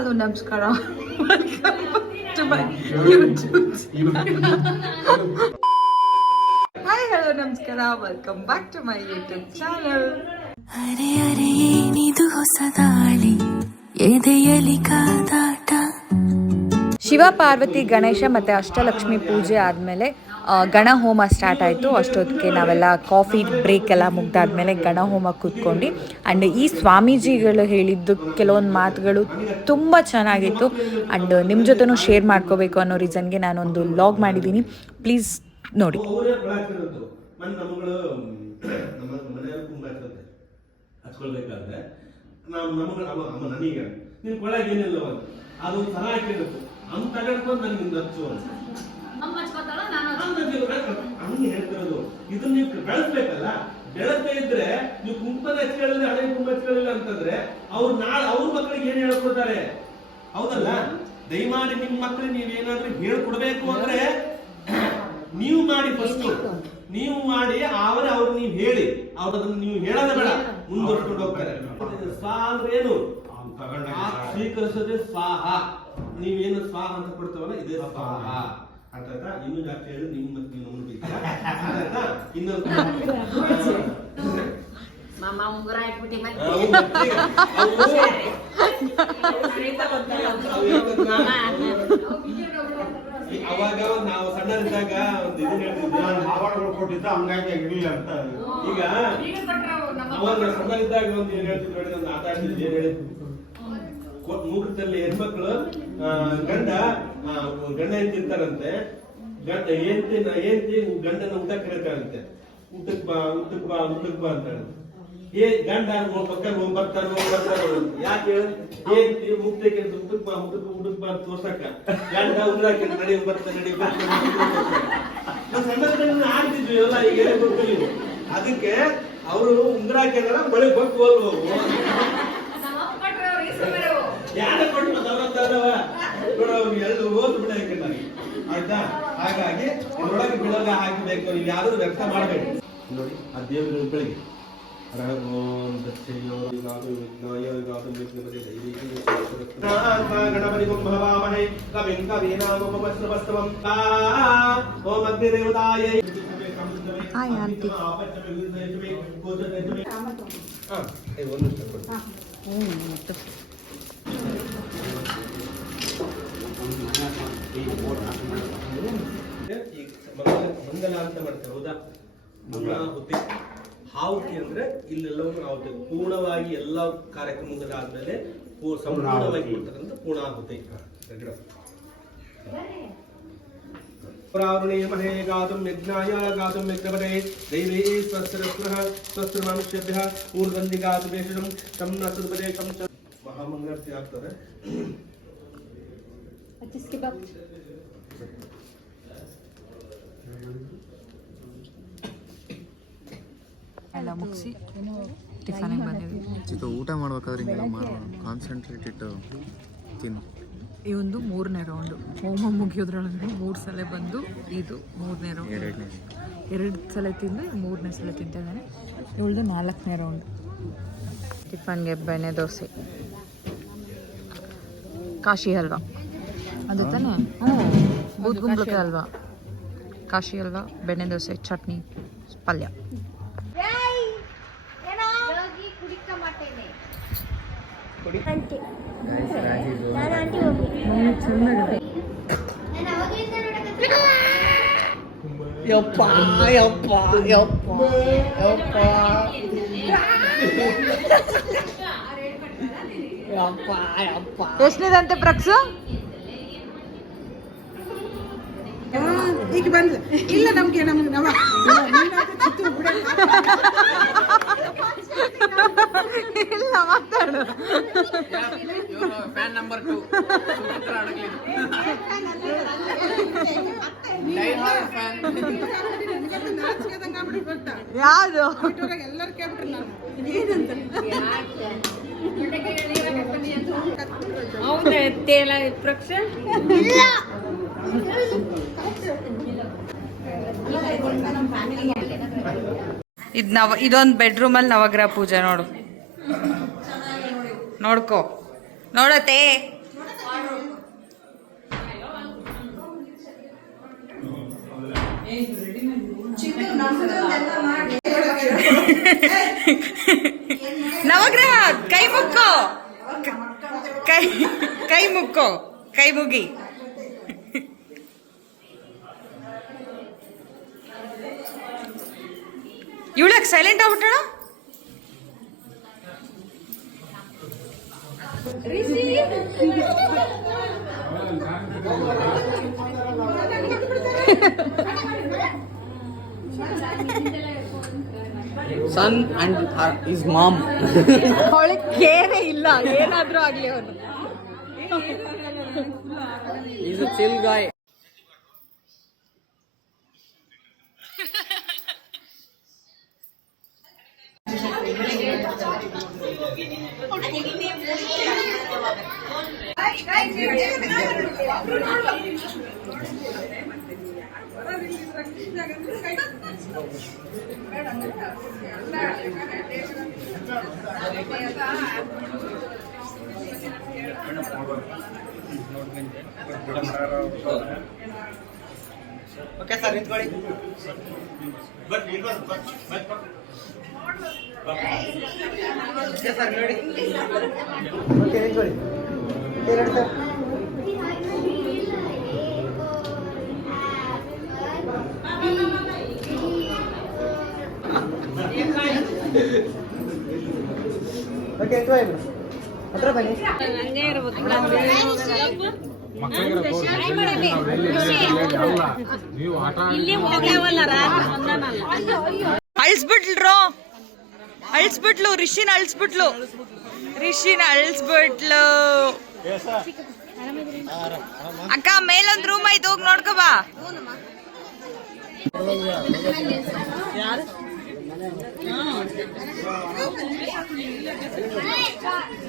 Hello ನಮಸ್ಕಾರ hi hello ನಮಸ್ಕಾರ welcome back to my YouTube channel ಅರೆ ಅರೆ ಏನಿದು ಹೊಸ ದಾಳಿ? ಎದೆಯಲಿ ಕಾದಾಟ? ಶಿವ ಪಾರ್ವತಿ ಗಣೇಶ ಮತ್ತೆ ಅಷ್ಟಲಕ್ಷ್ಮಿ ಪೂಜೆ ಆದಮೇಲೆ ಗಣ ಹೋಮ ಸ್ಟಾರ್ಟ್ ಆಯಿತು. ಅಷ್ಟೊತ್ತಿಗೆ ನಾವೆಲ್ಲ ಕಾಫಿ ಬ್ರೇಕ್ ಎಲ್ಲ ಮುಗ್ದಾದ್ಮೇಲೆ ಗಣ ಹೋಮ ಕೂತ್ಕೊಂಡು ಆ್ಯಂಡ್ ಈ ಸ್ವಾಮೀಜಿಗಳು ಹೇಳಿದ್ದು ಕೆಲವೊಂದು ಮಾತುಗಳು ತುಂಬ ಚೆನ್ನಾಗಿತ್ತು. ಆ್ಯಂಡ್ ನಿಮ್ಮ ಜೊತೆನೂ ಶೇರ್ ಮಾಡ್ಕೋಬೇಕು ಅನ್ನೋ ರೀಸನ್ಗೆ ನಾನೊಂದು ಲಾಗ್ ಮಾಡಿದ್ದೀನಿ. ಪ್ಲೀಸ್ ನೋಡಿ. ಅದು ಅಂತ ನನಗೆ ಹಚ್ಚು ಅಂತ ಹಂಗೆ ಹೇಳ್ತಿರೋದು. ಇದನ್ನ ನೀವು ಬೆಳೆಸ್ಬೇಕಲ್ಲ? ಬೆಳೆಸದೇ ಇದ್ರೆ ನೀವು ಕುಂಕುಮದ ಹಚ್ಕೊಳ್ಳಿಲ್ಲ ಹಳೆ ಕುಂಕುಮ ಹಚ್ಕೊಳ್ಳಿಲ್ಲ ಅಂತಂದ್ರೆ ಅವ್ರು ನಾಳೆ ಅವ್ರ ಮಕ್ಕಳಿಗೆ ಏನ್ ಹೇಳ್ಕೊಡ್ತಾರೆ? ಹೌದಲ್ಲ? ದಯಮಾಡಿ ನಿಮ್ ಮಕ್ಕಳಿಗೆ ನೀವೇನಾದ್ರೂ ಹೇಳ್ಕೊಡ್ಬೇಕು ಅಂದ್ರೆ ನೀವು ಮಾಡಿ ಫಸ್ಟ್ ನೀವು ಮಾಡಿ ಅವರ ಅವ್ರು ನೀವು ಹೇಳಿ. ಅವ್ರ ಅದನ್ನ ನೀವು ಹೇಳೋದ ಬೇಡ. ಮುಂದುವರ್ಸ್ಕೊಂಡು ಹೋಗ್ತಾರೆ. ಸ್ವಾ ಅಂದ್ರೆ ಏನು ಸ್ವೀಕರಿಸೋದೇ ಸ್ವಾಹ. ನೀವೇನು ಸ್ವಾಹ ಅಂತ ಕೊಡ್ತೇವಲ್ಲ ಇದೇ ಸ್ವಾಹ. ಅರ್ಥ ಆಯ್ತಾ ಇನ್ನೂ ಜಾಸ್ತಿ ಹೇಳಿ ನಿಮ್ ಮತ್ತೆ ನೀವು ನಮ್ಮನ್ನು? ಅರ್ಥ ಆಯ್ತಾ ಇನ್ನೊಂದು ಮಾಮ ಉಂಗುರ ಹಾಕ್ಬಿಟ್ಟಿ ಮತ್ತೆ. ಅವು ಅವಾಗ ನಾವು ಸಣ್ಣರಿದ್ದಾಗ ಒಂದು ಇದು ಹೇಳ್ತಿದ್ದೆ ಮಾವಾಡಗಳು ಕೊಟ್ಟಿದ್ದ ಹಂಗಾಗಿ ಇರ್ಲಿಲ್ಲ ಅಂತ. ಈಗ ಅವಾಗ ಸಣ್ಣರಿದ್ದಾಗ ಒಂದು ಏನ್ ಹೇಳ್ತಿದ್ರು ಒಂದು ಆಟ ಆಡ್ತಿದ್ದೆ ಏನ್ ಹೇಳಿ ತಲ್ಲಿ ಹೆಣ್ಮಕ್ಳು ಗಂಡ ಗಂಡ ಗಂಡ ಹೆಂಡ್ತಿರ್ತಾರಂತೆ ಗಂಡ ಏನ್ ತಿ ಗಂಡನ ಊಟ ಕರೀತಾರಂತೆ ಊಟಕ್ ಬಾ ಊಟಕ್ ಬಾ ಊಟಕ್ ಬಾ ಅಂತ ಏ ಗಂಡ ಪಕ್ಕ ಬರ್ತಾರೋ ಅಂತ. ಯಾಕೆ? ಏನ್ ಮುಕ್ತ ಕೆಲಸ ಊಟಕ್ ಬಾ ಊಟಕ್ ಊಟಕ್ ಬಾ ಅಂತ ತೋರ್ಸಕ್ಕ. ಗಂಡ ಉಂಗ್ರಾಕಿ ನಡಿ ಬರ್ತಾ ನಡಿ ಬರ್ತಾ ನಡಿ ನಾವು ಸಣ್ಣದ್ರಲ್ಲಿ ಆಡ್ತಿದ್ವಿ, ಎಲ್ಲ ಈಗ ಗೊತ್ತಿಲ್ಲ ಅದಕ್ಕೆ ಅವರು ಉಂಗ್ರ ಹಾಕಿದಾರ ಬಳಿ ಬಕ್ ಹೋಲ್ವು ಯಾರ ಕೊಟ್ಟು ಅವರದ್ದವ ನೋಡು ಅವ್ರು ಎರಡು ಓದ್ ಬಿಡ ನನಗೆ ಆಯ್ತಾ ಹಾಗಾಗಿ ಇದ್ರೊಳಗೆ ಬಿಳಗ ಹಾಕಬೇಕು ನೀವು ಯಾರು ವ್ಯಕ್ತ ಮಾಡಬೇಕು ನೋಡಿ ಆ ದೇವರ ಬೆಳಿಗ್ಗೆ ರಘುವೋಂ ದಸ್ಯೋ ಯುಗಾದು ವಿಘ್ನಾಯ ಯುಗಾದು ವಿಘ್ನಪತಿ ದೈವಿಕಿ ಗಣಪತಿ ಭವಾಮಹೇ ಕವಿಂ ಕವೀನಾಮುಪಮಸ್ರವಸ್ತವಂ ಆ ಓಂ ಅಗ್ನಿದೇವತಾಯೈ ಹಾಯ್ ಆಂಟಿ. ಹಾ, ಏ, ಒಂದು ನಿಮಿಷ ಅಂತ ಮಾಡ್ತಾರೆ ಹೌದಾ? ಪೂರ್ಣಾಹುತಿ ಆಹುತಿ ಅಂದ್ರೆ ಇಲ್ಲೆಲ್ಲವನ್ನು ಆಹುತಿ ಪೂರ್ಣವಾಗಿ ಎಲ್ಲ ಕಾರ್ಯಕ್ರಮಗಳಾದ್ಮೇಲೆ ಸಂಪೂರ್ಣವಾಗಿ ಕೊಡ್ತಕ್ಕಂಥ ಪೂರ್ಣಾಹುತಿ. ಪ್ರಾವೃಣೇ ಮಹೇ ಗಾತುಂ ಯಜ್ಞಾಯ ಗಾತುಂ ಯಜ್ಞಪದೇ ದೈವೇ ಸ್ವಸ್ತ್ರಸ್ತ್ರಃ ಸ್ವಸ್ತ್ರ ಮನುಷ್ಯಭ್ಯಃ ಊರ್ಧ್ವಂದಿ ಗಾತು ದೇಶಂ ತಂ ನ ಸುಪದೇ ಮಹಾಮಂಗಳಾರತಿ ಆಗ್ತದೆ. ಎಲ್ಲ ಮುಗಿಸಿ ಟಿಫನಿಗೆ ಬಂದಿದ್ವಿ ಚಿಕ್ಕ ಊಟ ಮಾಡ್ಬೇಕಾದ್ರೆ ಹಿಂಗೆಲ್ಲ ಮಾಡೋ ಕಾನ್ಸಂಟ್ರೇಟ್ ಇಟ್ಟು ತಿನ್ನು. ಈ ಒಂದು ಮೂರನೇ ರೌಂಡು ಹೋಮ ಮುಗಿಯೋದ್ರೊಳಗಡೆ ಮೂರು ಸಲ ಬಂದು ಇದು ಮೂರನೇ ರೌಂಡ್ ಎರಡನೇ. ಎರಡು ಸಲ ತಿಂದು ಮೂರನೇ ಸಲ ತಿಂತಿದ್ದಾನೆ ಇವಳ್ದು ನಾಲ್ಕನೇ ರೌಂಡ್ ಟಿಫನ್ಗೆ ಬೆಣ್ಣೆ ದೋಸೆ. ಕಾಶಿ ಹಲ್ವಾ. ಅದು ತಾನೇ? ಹ್ಞೂ ಬೂದ್ಗುಂಬಳಕಾಯಿ ಹಲ್ವಾ. ಕಾಶಿ ಹಲ್ವಾ ಬೆಣ್ಣೆ ದೋಸೆ ಚಟ್ನಿ ಪಲ್ಯ. ಎಷ್ಟನೇದಂತೆ ಪ್ರಕ್ಸು ಈಗ ಬಂದ್ಲ ಇಲ್ಲ ನಮ್ಗೆ ನಮ್ಗೆ ಬಿಡ ಇಲ್ಲ ಮಾತಾಡು ಫ್ಯಾನ್ ನಂಬರ್ ಟು ಯಾವುದು ಎಲ್ಲರೂ ಕೇಳ್ಬಿಟ್ರು ನಾನು ಏನಂತ ಹೌದಾ ಎತ್ತೇಳ ಪ್ರಕ್ಷ? ಇದು ನವ ಇದೊಂದು ಬೆಡ್ರೂಮಲ್ಲಿ ನವಗ್ರಹ ಪೂಜೆ ನೋಡು. ನೋಡ್ಕೋ. ನೋಡತ್ತೆ? ನವಗ್ರಹ, ಕೈ ಮುಕ್ಕೋ. ಕೈ ಕೈ ಮುಕ್ಕೋ. ಕೈ ಮುಗಿ. ಇವಳಕ್ಕೆ ಸೈಲೆಂಟ್ ಆಗ್ಬಿಟ್ಟಣ ಸನ್ ಅಂಡ್ ಇಸ್ ಮಾಮ್ ಅವಳಿಗೆ ಕೇರೆ ಇಲ್ಲ ಏನಾದ್ರೂ ಆಗ್ಲಿ ಅವನು. Is a chill guy okay sir ನಿಂತ್ಕೊಳ್ಳಿ ಬರ್ರಿ ಬರ್ರಿ ಬರ್ರಿ ಓಕೆ ಹತ್ರ ಬನ್ನಿ ಅಳಿಸ್ಬಿಟ್ಲ್ರೋ ಅಳಿಸ್ಬಿಟ್ಲು ರಿಷಿನ ಅಳಿಸ್ಬಿಟ್ಲು ರಿಷಿನ ಅಳಿಸ್ಬಿಟ್ಲು ಅಕ್ಕ ಮೇಲೊಂದ್ ರೂಮ್ ಐತೆ ಹೋಗಿ ನೋಡ್ಕೊ ಬಾ ಇಲ್ಲ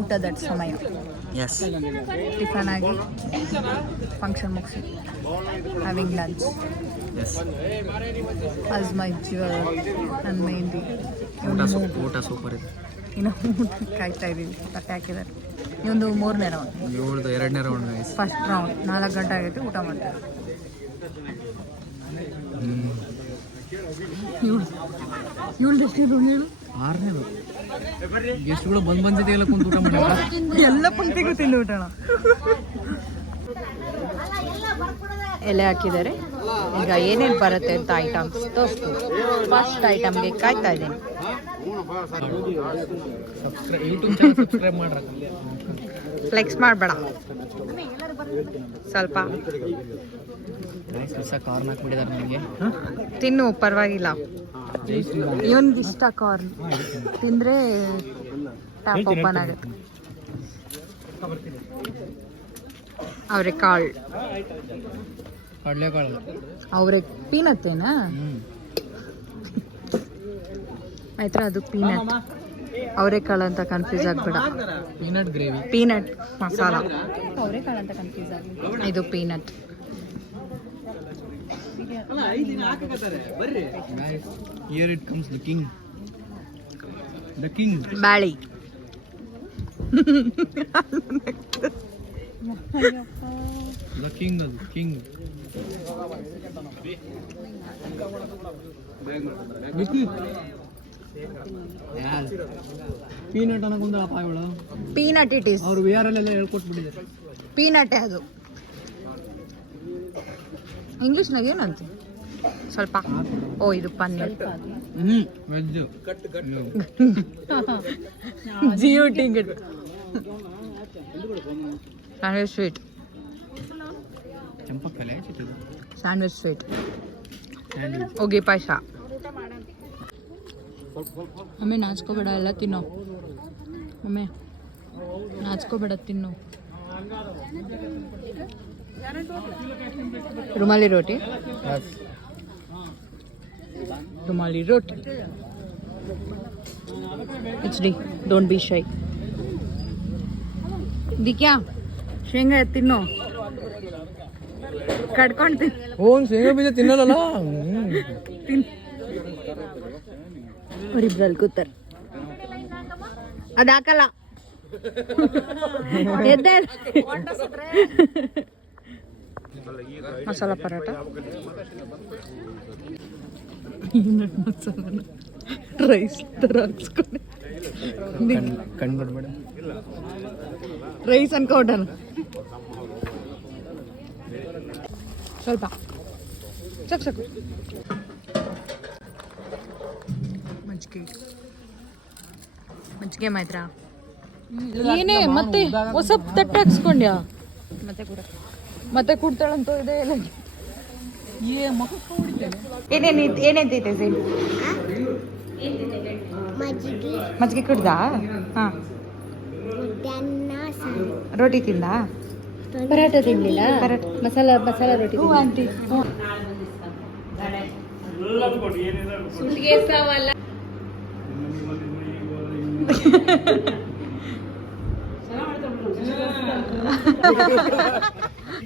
ಊಟದ ಸಮಯ. ಎಸ್ ಟಿಫನ್ ಆಗಿ ಫಂಕ್ಷನ್ ಮುಗಿಸಿ. Having lunch as us my jewel ನನ್ನ ಮೆಹಂದಿ ಊಟ ಸೂಪ್ ಊಟ ಸೂಪರ್ ಇದೆ ಇನ್ನು ಊಟ ಕಾಯ್ತಾ ಇದ್ದೀವಿ. ತಟ್ಟೆ ಹಾಕಿದ್ದಾರೆ. ಇವೊಂದು ಮೂರನೇ ರೌಂಡ್ ಏಳ್ದು ಎರಡನೇ ರೌಂಡ್ ಫಸ್ಟ್ ರೌಂಡ್ ನಾಲ್ಕು ಗಂಟೆ ಆಗೈತೆ ಊಟ ಮಾಡ್ತಾರೆ ಇವಳು ಇವಳು ಎಷ್ಟು ರೌಂಡ್ ಹೇಳು ಆರನೇದು ಗೆಸ್ಟ್ಗಳು ಬಂದ್ ಬಂದ್ ಜೊತೆಗೆಲ್ಲ ಕುಂತು ಊಟ ಮಾಡಿ ಎಲ್ಲ ಪಂಕ್ತಿಗೂ ತಿಂದು ಊಟಣ. ಎಲೆ ಹಾಕಿದ್ದಾರೆ. ಈಗ ಏನೇನು ಬರುತ್ತೆ ಅಂತ ಐಟಮ್ಸ್ ತೋರಿಸ್ತು ಫಸ್ಟ್ ಐಟಮ್ಗೆ ಕಾಯ್ತಾ ಇದ್ದೀನಿ. ಫ್ಲೆಕ್ಸ್ ಮಾಡಬೇಡ. ಸ್ವಲ್ಪ. ತಿನ್ನು ಪರವಾಗಿಲ್ಲ. ಇವನ್ಗೆ ಇಷ್ಟ ಕಾರ್ನ್ ತಿಂದರೆ ಟ್ಯಾಪ್ ಓಪನ್ ಆಗುತ್ತೆ. ಅವ್ರೆ ಕಾಳು ಅವ್ರೆ ಪೀನತ್ತೇನಾ? ಮೈತ್ರ ಆಯ್ತಾ ಅದು ಪೀನಟ್ ಅವರೆಕಾಳು ಅಂತ confuse ಆಗ್ಬೇಡ. Peanut gravy. Peanut masala. ಅವರೆಕಾಳು ಅಂತ ಕನ್ಫ್ಯೂಸ್ ಆಗ ಇದು peanut here it comes the king the king ಬಾಳಿ ದ ಕಿಂಗ್ ಅದು ಕಿಂಗ್ ಪೀನಟ್ ಅನ್ನಕೊಂಡ ಪಾಯಗಳು? ಪೀನಟ್ ಇಟ್ ಇಸ್ ಅವ್ರು ವಿ ಆರ್ ಎಲ್ ಎಲ್ಲ ಹೇಳ್ಕೊಟ್ಬಿಟ್ಟಿದ್ದಾರೆ. ಪೀನಟ್ ಅದು. ಇಂಗ್ಲೀಷ್ನಾಗ ಏನಂತ? ಸ್ವಲ್ಪ. ಓ ಇದು ಪನ್ನೀರ್. ಜಿಯೋ ಟಿಂಗ್ ಸ್ಯಾಂಡ್ವಿಚ್ ಸ್ವೀಟ್ ಸ್ಯಾಂಡ್ವಿಚ್ ಸ್ವೀಟ್ ಹೋಗಿ ಪಾಯಸ. ಒಮ್ಮೆ ನಾಚ್ಕೋಬೇಡ ಎಲ್ಲ ತಿನ್ನೋ. ಒಮ್ಮೆ ನಾಚ್ಕೋಬೇಡ ತಿನ್ನು. Rumali roti? Rumali roti. H D don't be shy ದಿಕ್ಯಾ ಶೇಂಗಾ ತಿನ್ನು. ಕಡ್ಕೊಂಡು ತಿನ್ ಓನ್ ಶೇಂಗಾ ಬೀಜ ತಿನ್ನಲ್ಲ ತಿನ್ ಅವರಿಬ್ರಲ್ಲಿ ಕೂತಾರೆ. ಅದಾಕಲ್ಲ ಎದ್ದೆ. ಮಸಾಲ ಪರೋಟ ಮಸಾಲ ರೈಸ್ ಥರ ಹಾಕ್ಸ್ಕೊಂಡು. ಕಣ್ಣು ಬಿಡ್ಬೇಡ ರೈಸ್ ಅನ್ಕೊಂಡನು ಸ್ವಲ್ಪ. ಸಾಕು ಸಾಕು ಮಜ್ಜಿಗೆ. ಮಜ್ಜಿಗೆ ಮಾತ್ರ. ಏನೇ ಮತ್ತೆ ಹೊಸ ತಟ್ಟೆ ಹಾಕ್ಸ್ಕೊಂಡ್ಯಾ? ಮತ್ತೆ ಕೂಡ ಮತ್ತೆ ಕುಡ್ತಾಳಂತ ಇದೆ ಎಲ್ಲ ಏ ಏನೇನು ಏನೇಂತೈತೆ ಸೈಡ್ ಮಜ್ಜಿಗೆ. ಕುಡ್ದಾ? ಹಾಂ. ರೋಟಿ ತಿಂದ? ಪರಾಟ ತಿನ್ಲಿಲ್ಲ. ಪರಾಟ ಮಸಾಲ ಮಸಾಲ ರೋಟಿ ಹ್ಞೂ ಆಂಟಿ. ಹ್ಞೂ.